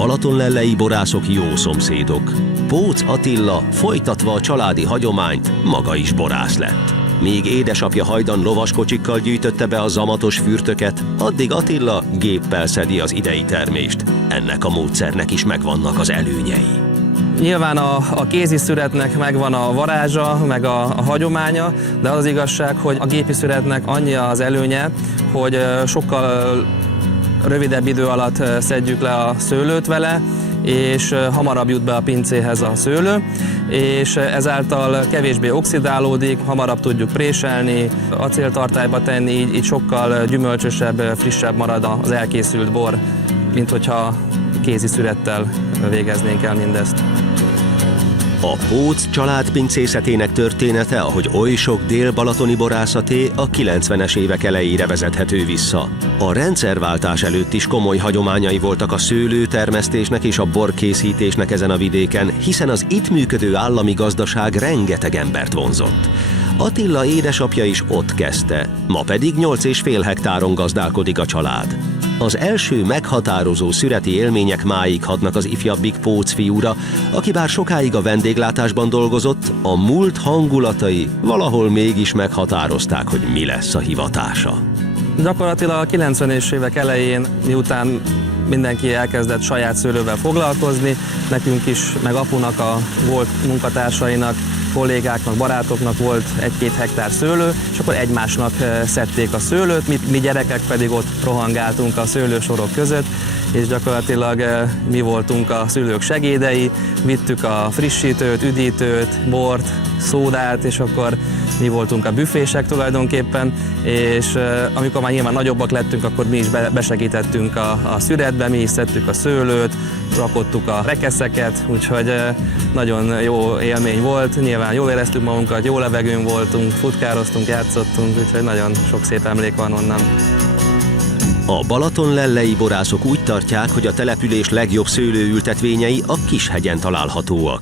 balatonlellei borászok jó szomszédok. Póc Attila folytatva a családi hagyományt maga is borász lett. Míg édesapja hajdan lovaskocsikkal gyűjtötte be a zamatos fürtöket, addig Attila géppel szedi az idei termést. Ennek a módszernek is megvannak az előnyei. Nyilván a kézi szüretnek megvan a varázsa, meg a hagyománya, de az igazság, hogy a gépi szüretnek annyi az előnye, hogy sokkal rövidebb idő alatt szedjük le a szőlőt vele, és hamarabb jut be a pincéhez a szőlő, és ezáltal kevésbé oxidálódik, hamarabb tudjuk préselni, acéltartályba tenni, így sokkal gyümölcsösebb, frissebb marad az elkészült bor, mint hogyha kézi szürettel végeznénk el mindezt. A Póc család pincészetének története, ahogy oly sok dél-balatoni borászaté, a 90-es évek elejére vezethető vissza. A rendszerváltás előtt is komoly hagyományai voltak a szőlőtermesztésnek és a borkészítésnek ezen a vidéken, hiszen az itt működő állami gazdaság rengeteg embert vonzott. Attila édesapja is ott kezdte, ma pedig 8,5 hektáron gazdálkodik a család. Az első meghatározó szüreti élmények máig hatnak az ifjabbik Póc fiúra, aki bár sokáig a vendéglátásban dolgozott, a múlt hangulatai valahol mégis meghatározták, hogy mi lesz a hivatása. Gyakorlatilag a 90-es évek elején, miután mindenki elkezdett saját szőlővel foglalkozni, nekünk is, meg apunak, a volt munkatársainak, kollégáknak, barátoknak volt 1-2 hektár szőlő, és akkor egymásnak szedték a szőlőt, mi gyerekek pedig ott rohangáltunk a szőlősorok között, és gyakorlatilag mi voltunk a szülők segédei, vittük a frissítőt, üdítőt, bort, szódát, és akkor mi voltunk a büfések tulajdonképpen, és amikor már nyilván nagyobbak lettünk, akkor mi is besegítettünk a szüretbe, mi is szedtük a szőlőt, rakottuk a rekeszeket, úgyhogy nagyon jó élmény volt, nyilván jól éreztük magunkat, jó levegőn voltunk, futkároztunk, játszottunk, úgyhogy nagyon sok szép emlék van onnan. A balatonlellei borászok úgy tartják, hogy a település legjobb szőlőültetvényei a Kishegyen találhatóak.